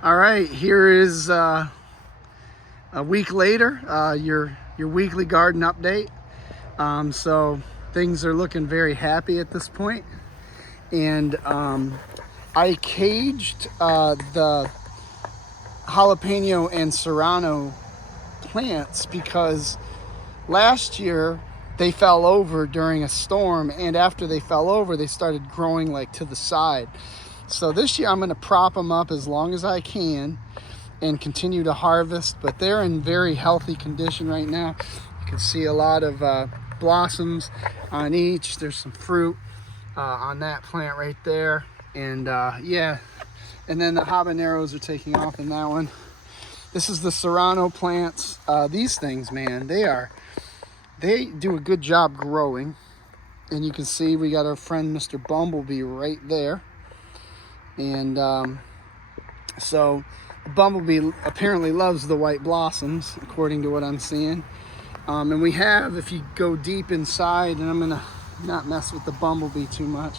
All right, here is a week later, your weekly garden update. So things are looking very happy at this point, and I caged the jalapeno and serrano plants because last year they fell over during a storm, and after they fell over, they started growing like to the side. So this year I'm going to prop them up as long as I can and continue to harvest, but they're in very healthy condition right now. You can see a lot of blossoms on each. There's some fruit on that plant right there, and yeah, and then the habaneros are taking off in that one. This is the serrano plants. These things, man, they do a good job growing, and you can see we got our friend Mr. Bumblebee right there. And so Bumblebee apparently loves the white blossoms, according to what I'm seeing. And we have, if you go deep inside, and I'm gonna not mess with the bumblebee too much,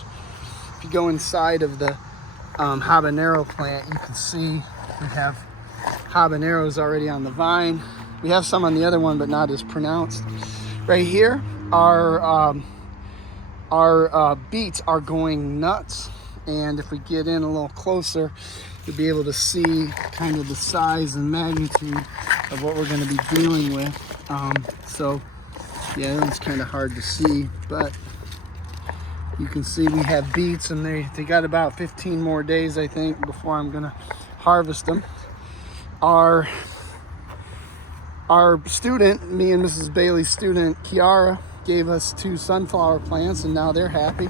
if you go inside of the habanero plant, you can see we have habaneros already on the vine. We have some on the other one, but not as pronounced. Right here, our beets are going nuts. And if we get in a little closer, you'll be able to see kind of the size and magnitude of what we're going to be dealing with. So yeah, it's kind of hard to see, but you can see we have beets, and they got about 15 more days, I think, before I'm going to harvest them. Our student, me and Mrs. Bailey's student, Kiara, gave us 2 sunflower plants, and now they're happy.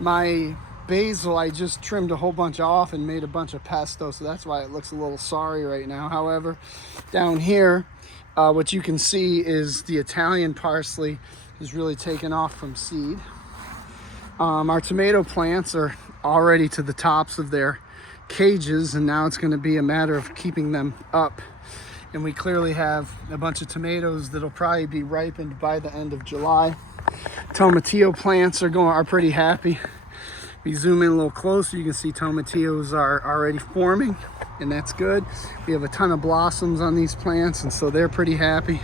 My basil, I just trimmed a whole bunch off and made a bunch of pesto, so that's why it looks a little sorry right now. However, down here, what you can see is the Italian parsley is really taken off from seed. Our tomato plants are already to the tops of their cages, and now it's going to be a matter of keeping them up. And we clearly have a bunch of tomatoes that'll probably be ripened by the end of July. Tomatillo plants are pretty happy. We zoom in a little closer, you can see tomatillos are already forming, and that's good. We have a ton of blossoms on these plants, and so they're pretty happy.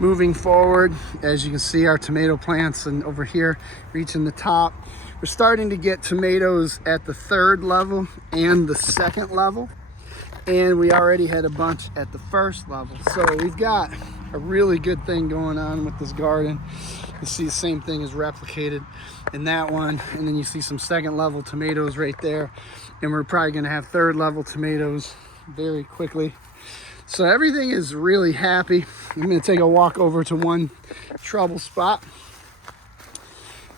Moving forward, as you can see, our tomato plants and over here reaching the top. We're starting to get tomatoes at the 3rd level and the 2nd level, and we already had a bunch at the 1st level. So we've got a really good thing going on with this garden. You see the same thing is replicated in that one, and then you see some 2nd level tomatoes right there, and we're probably going to have 3rd level tomatoes very quickly. So everything is really happy. I'm going to take a walk over to one trouble spot,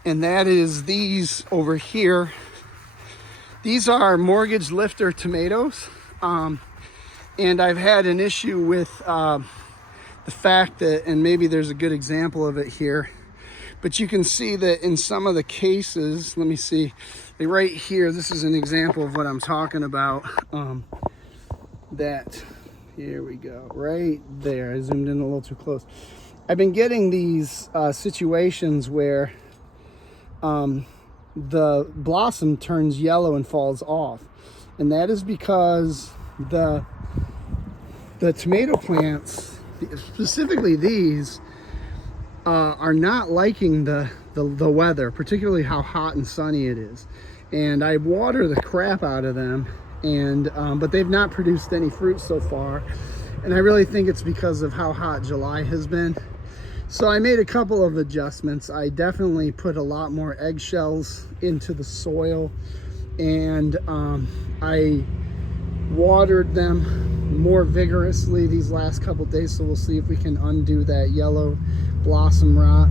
and that is these over here. These are mortgage lifter tomatoes, and I've had an issue with the fact that, and maybe there's a good example of it here, but you can see that in some of the cases, let me see, right here, this is an example of what I'm talking about. Here we go, right there. I zoomed in a little too close. I've been getting these situations where the blossom turns yellow and falls off, and that is because the tomato plants, specifically these, are not liking the weather, particularly how hot and sunny it is. And I water the crap out of them, and but they've not produced any fruit so far, and I really think it's because of how hot July has been. So I made a couple of adjustments. I definitely put a lot more eggshells into the soil, and I watered them more vigorously these last couple days, so we'll see if we can undo that yellow blossom rot.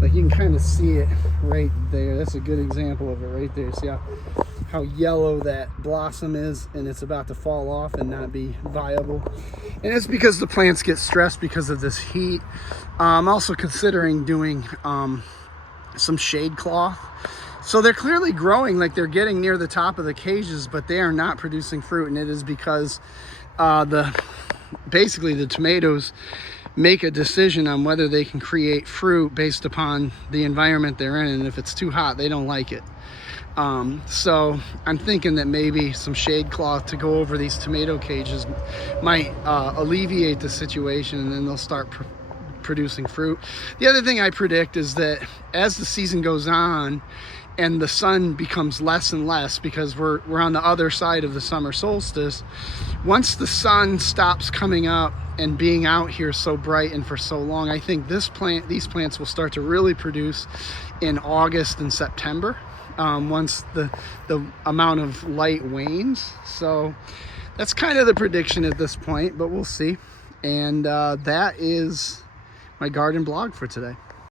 Like, you can kind of see it right there. That's a good example of it right there. See how yellow that blossom is, and it's about to fall off and not be viable. And it's because the plants get stressed because of this heat. I'm also considering doing some shade cloth. So they're clearly growing, like they're getting near the top of the cages, but they are not producing fruit, and it is because basically the tomatoes make a decision on whether they can create fruit based upon the environment they're in, and if it's too hot, they don't like it. So I'm thinking that maybe some shade cloth to go over these tomato cages might alleviate the situation, and then they'll start producing fruit. The other thing I predict is that as the season goes on and the sun becomes less and less, because we're on the other side of the summer solstice, once the sun stops coming up and being out here so bright and for so long, I think these plants will start to really produce in August and September, once the amount of light wanes. So that's kind of the prediction at this point, but we'll see. And that is my garden blog for today.